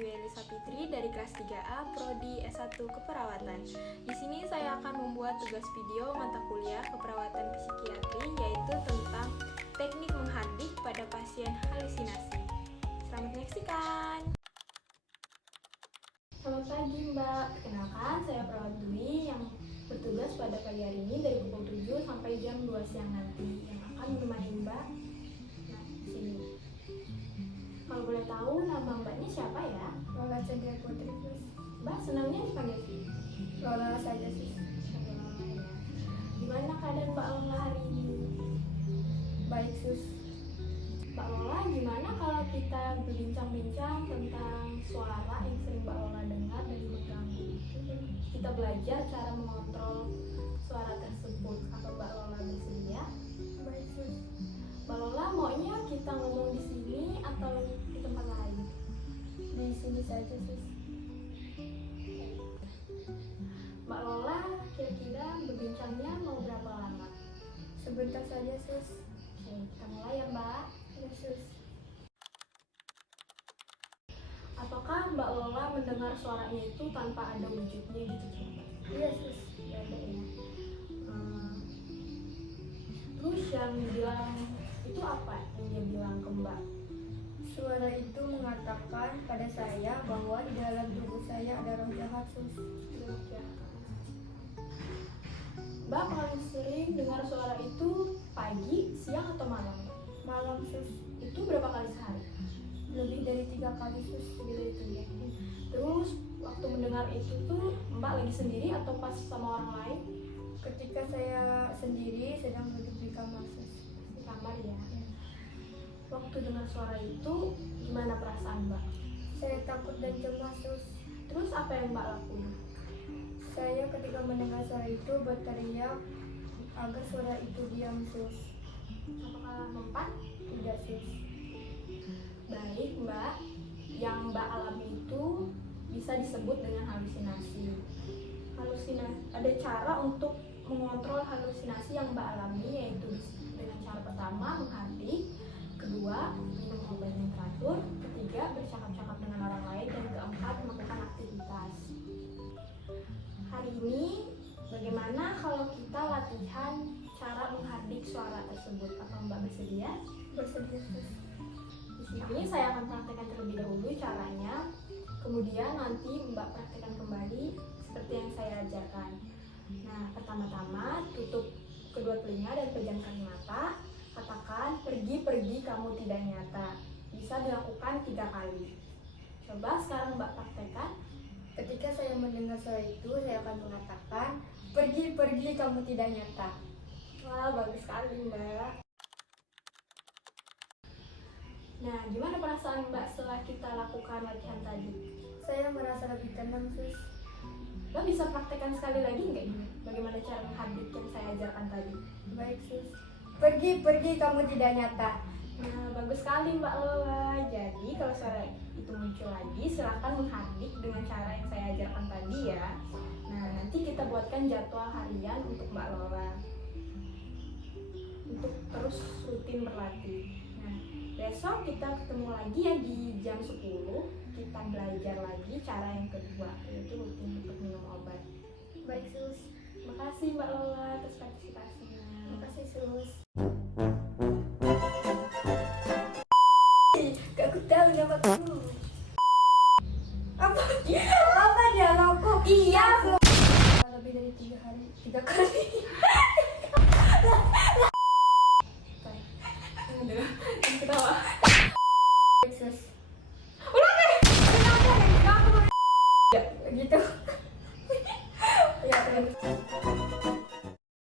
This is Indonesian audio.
Dwi Elisa Fitri dari kelas 3A Prodi S1 Keperawatan. Di sini saya akan membuat tugas video mata kuliah keperawatan psikiatri, yaitu tentang teknik menghardik pada pasien halusinasi. Selamat menyaksikan. Selamat pagi Mbak, perkenalkan saya Perawat Dwi yang bertugas pada pagi hari ini dari pukul 7 sampai jam 2 siang nanti, yang akan menemani Mbak. Nah, di sini. Kalau boleh tahu nama Mbaknya siapa ya? Lola Chandra Putri, Sus. Mbak senangnya dipanggil sih? Lola saja, Sus. Gimana keadaan Mbak Lola hari ini? Baik, Sus. Mbak Lola, gimana kalau kita berbincang-bincang tentang suara yang sering Mbak Lola dengar dan mengganggu? Kita belajar cara mengontrol suara tersebut. Apa Mbak Lola bersedia? Baik, Sus. Mbak Lola maunya kita ngomong di sini atau di tempat lain? Di sini saja, Sus. Mbak Lola kira-kira berbincangnya mau berapa lama? Sebentar saja, Sus. Oke, kita mulai ya Mbak. Ya, Sus. Apakah Mbak Lola mendengar suaranya itu tanpa ada wujudnya gitu coba? Iya, Sus. Ya ada ya. Terus yang bilang itu apa yang dia bilang ke Mbak? Suara itu mengatakan pada saya bahwa di dalam tubuh saya ada roh jahat, Sus. Ya. Mbak paling sering dengar suara itu pagi, siang atau malam? Malam, Sus. Itu berapa kali sehari? Lebih dari 3 kali, Sus. Lebih dari itu ya. Terus waktu mendengar itu tuh Mbak lagi sendiri atau pas sama orang lain? Ketika saya sendiri sedang duduk di kamar, Sus. Di kamar ya. Waktu dengar suara itu gimana perasaan Mbak? Saya takut dan cemas, Sus. Terus apa yang Mbak lakuin? Saya ketika mendengar suara itu berteriak agar suara itu diam, Sus. Apakah mempan? Tidak, Sus. Baik Mbak, yang Mbak alami itu bisa disebut dengan halusinasi. Ada cara untuk mengontrol halusinasi yang Mbak alami, yaitu dengan cara pertama menghardik, kedua minum obat yang teratur, ketiga bercakap-cakap dengan orang lain, dan keempat melakukan aktivitas. Hari ini bagaimana kalau kita latihan cara menghardik suara tersebut? Apa Mbak bersedia? Bersedia, Sus. Di sini saya akan praktekkan terlebih dahulu caranya, kemudian nanti Mbak praktekkan kembali seperti yang saya ajarkan. Nah, pertama-tama tutup kedua telinga dan pejamkan mata. Katakan, pergi kamu tidak nyata. Bisa dilakukan 3 kali. Coba sekarang Mbak praktekkan. Ketika saya mendengar suara itu, saya akan mengatakan, pergi kamu tidak nyata. Wah, bagus sekali Mbak. Nah, gimana perasaan Mbak setelah kita lakukan latihan tadi? Saya merasa lebih tenang, Sus. Mbak bisa praktekkan sekali lagi nggak ini? Bagaimana cara menghardik yang saya ajarkan tadi? Baik, Sus. Pergi kamu tidak nyata. Nah, bagus sekali Mbak Lola. Jadi kalau suara itu muncul lagi, silahkan menghardik dengan cara yang saya ajarkan tadi ya. Nah, nanti kita buatkan jadwal harian untuk Mbak Lola untuk terus rutin berlatih. Nah, besok kita ketemu lagi ya di jam 10. Kita belajar lagi cara yang kedua, yaitu rutin untuk minum obat. Baik, Sus. Terima kasih Mbak Lola atas partisipasinya. Terima kasih, Sus. Gak aku tahu namaku. Apa dia laku? Iya, Sus. Lebih dari 3 kali.